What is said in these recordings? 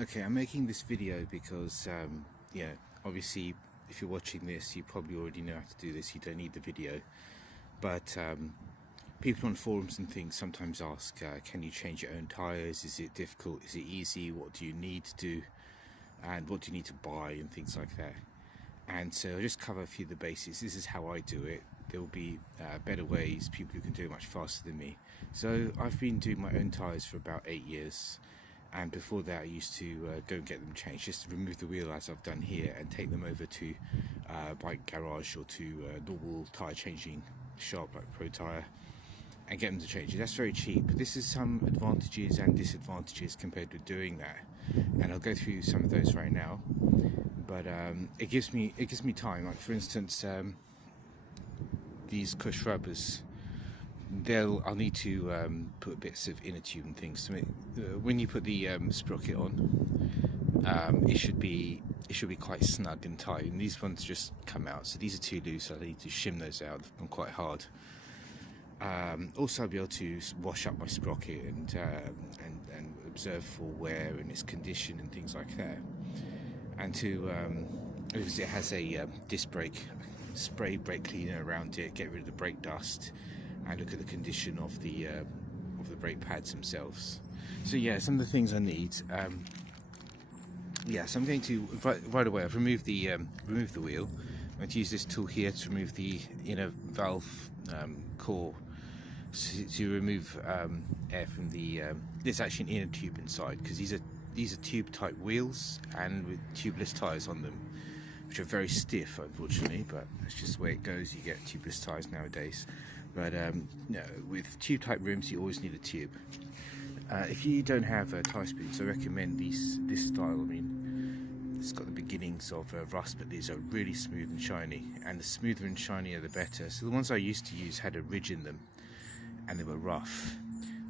Okay, I'm making this video because, yeah, obviously if you're watching this, you probably already know how to do this, you don't need the video. But people on forums and things sometimes ask, can you change your own tyres? Is it difficult? Is it easy? What do you need to do? And what do you need to buy and things like that? And so I'll just cover a few of the basics. This is how I do it. There will be better ways, people who can do it much faster than me. So I've been doing my own tyres for about 8 years. And before that I used to go and get them changed, just to remove the wheel as I've done here and take them over to bike garage or to a normal tyre changing shop like Pro Tyre and get them to change it. That's very cheap. This is some advantages and disadvantages compared to doing that, and I'll go through some of those right now. But it gives me time. Like for instance, these cush rubbers, I'll need to put bits of inner tube and things to make. When you put the sprocket on, it should be quite snug and tight, and these ones just come out. So these are too loose. I need to shim those out. They've been quite hard. Also, I'll be able to wash up my sprocket and observe for wear and its condition and things like that. And because it has a disc brake spray brake cleaner around it, get rid of the brake dust, and look at the condition of the brake pads themselves. So yeah, some of the things I need. Yeah, so I'm going to right away. I've removed the wheel. I'm going to use this tool here to remove the inner valve core, to remove air from the. There's actually an inner tube inside, because these are tube type wheels and with tubeless tyres on them, which are very stiff unfortunately, but that's just the way it goes. You get tubeless tyres nowadays. But no, with tube type rims you always need a tube. If you don't have tyre spoons, I recommend this style. I mean, it's got the beginnings of rust, but these are really smooth and shiny, and the smoother and shinier the better. So the ones I used to use had a ridge in them, and they were rough.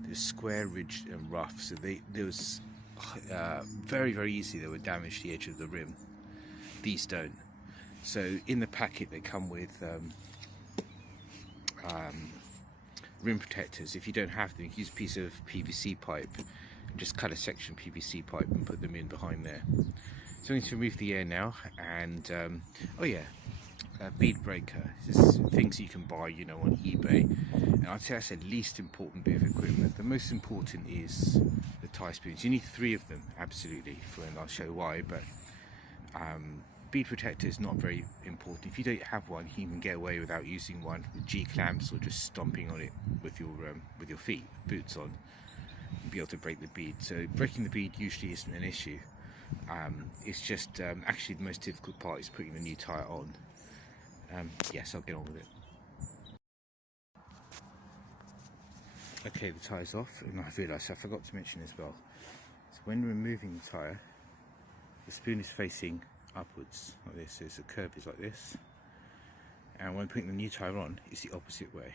They were square ridged and rough, so there was very easy they would damage the edge of the rim. These don't. So in the packet they come with rim protectors. If you don't have them, you can use a piece of PVC pipe and just cut a section of PVC pipe and put them in behind there. So I'm going to remove the air now, and oh yeah, bead breaker. This is things you can buy, you know, on eBay, and I'd say that's the least important bit of equipment. The most important is the tyre spoons. You need 3 of them, absolutely, and I'll show why. But bead protector is not very important. If you don't have one, you can get away without using one with G-clamps or just stomping on it with your feet, boots on. You'll be able to break the bead. So breaking the bead usually isn't an issue. It's just actually the most difficult part is putting the new tyre on. Yes, I'll get on with it. Okay, the tyre's off, and I realised I forgot to mention as well. So when removing the tyre, the spoon is facing upwards like this. So the curve is like this, and when putting the new tyre on, it's the opposite way.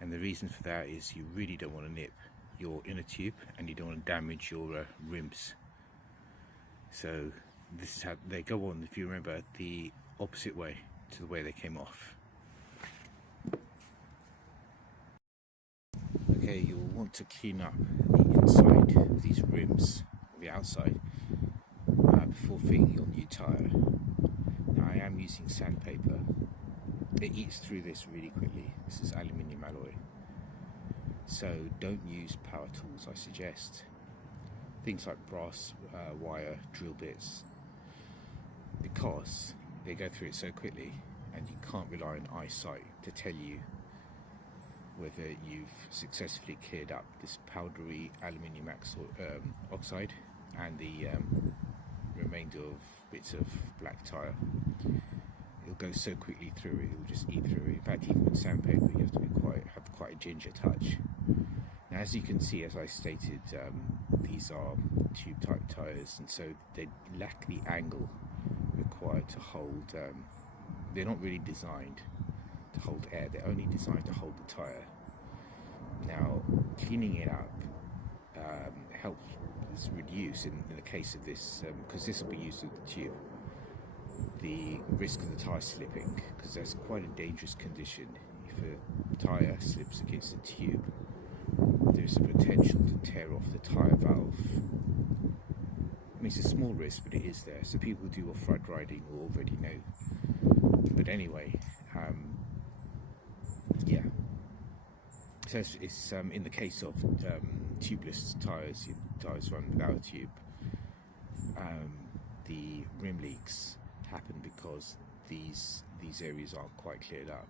And the reason for that is you really don't want to nip your inner tube, and you don't want to damage your rims. So this is how they go on, if you remember, the opposite way to the way they came off. Okay, you'll want to clean up the inside of these rims, the outside, before fitting your new tyre. Now I am using sandpaper. It eats through this really quickly. This is aluminium alloy. So don't use power tools, I suggest. Things like brass wire, drill bits, because they go through it so quickly, and you can't rely on eyesight to tell you whether you've successfully cleared up this powdery aluminium oxide and the remainder of bits of black tyre. It'll go so quickly through it, it'll just eat through it. In fact, even with sandpaper, you have to have quite a ginger touch. Now, as you can see, as I stated, these are tube type tyres, and so they lack the angle required to hold. They're not really designed to hold air, they're only designed to hold the tyre. Now, cleaning it up helps reduce, in the case of this, because this will be used with the tube, the risk of the tyre slipping, because that's quite a dangerous condition. If a tyre slips against the tube, there's a potential to tear off the tyre valve mean, it's a small risk, but it is there. So people who do off-road riding will already know. But anyway, yeah. So it's in the case of tubeless tyres, tyres run without a tube, the rim leaks happen because these areas aren't quite cleared up.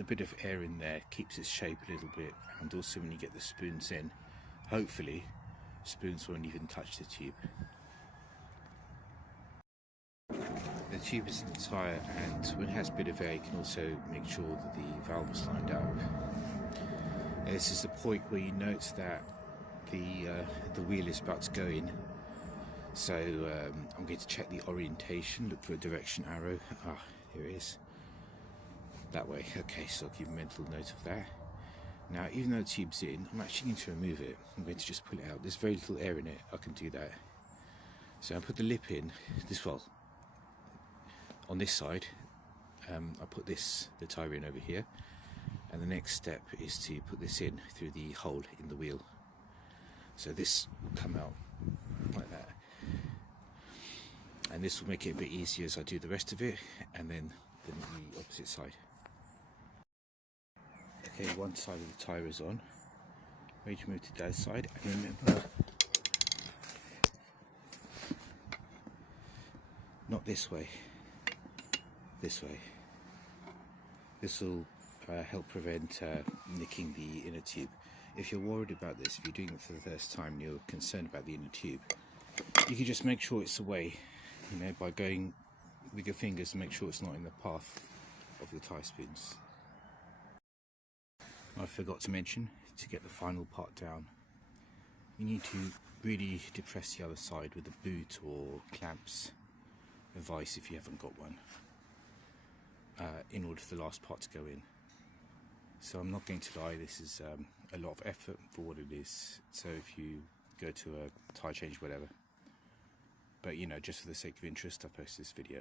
A bit of air in there keeps its shape a little bit, and also when you get the spoons in, hopefully spoons won't even touch the tube. The tube is in the tyre, and when it has a bit of air you can also make sure that the valve is lined up. And this is the point where you note that the wheel is about to go in. So I'm going to check the orientation, look for a direction arrow. Ah, here it is. That way. Okay, so I'll keep a mental note of that. Now, even though the tube's in, I'm actually going to remove it. I'm going to just pull it out. There's very little air in it. I can do that. So I put the lip in. On this side, I put the tyre in over here, and the next step is to put this in through the hole in the wheel. So this will come out like that, and this will make it a bit easier as I do the rest of it, and then the opposite side. Okay, one side of the tyre is on, ready to move to the other side, and remember, not this way, this way. This will help prevent nicking the inner tube. If you're worried about this, if you're doing it for the first time and you're concerned about the inner tube, you can just make sure it's away, you know, by going with your fingers and make sure it's not in the path of the tyre spoons. I forgot to mention, to get the final part down, you need to really depress the other side with a boot or clamps, a vice if you haven't got one, in order for the last part to go in. So I'm not going to lie, this is a lot of effort for what it is. So if you go to a tyre change, whatever, but you know, just for the sake of interest, I post this video.